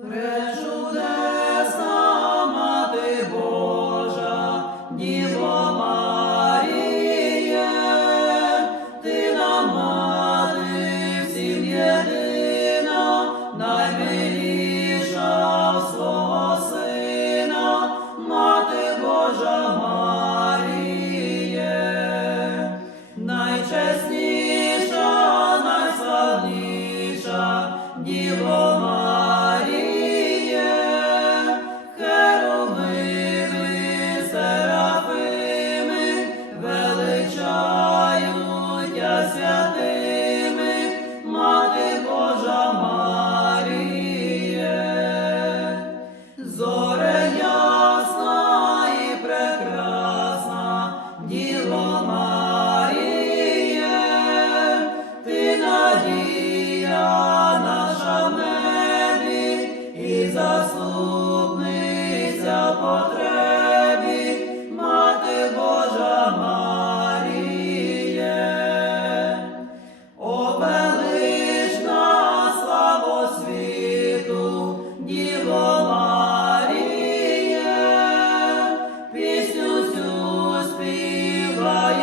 우리 потребі, мати Божа Маріє, О, велична світу, діло пісню цю співає.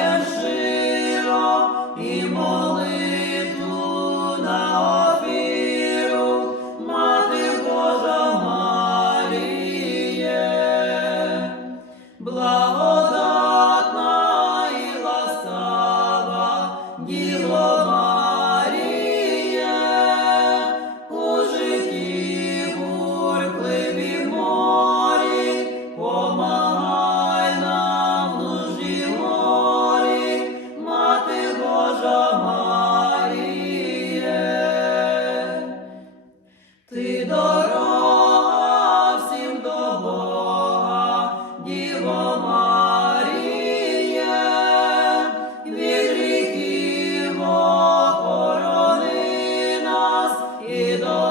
І до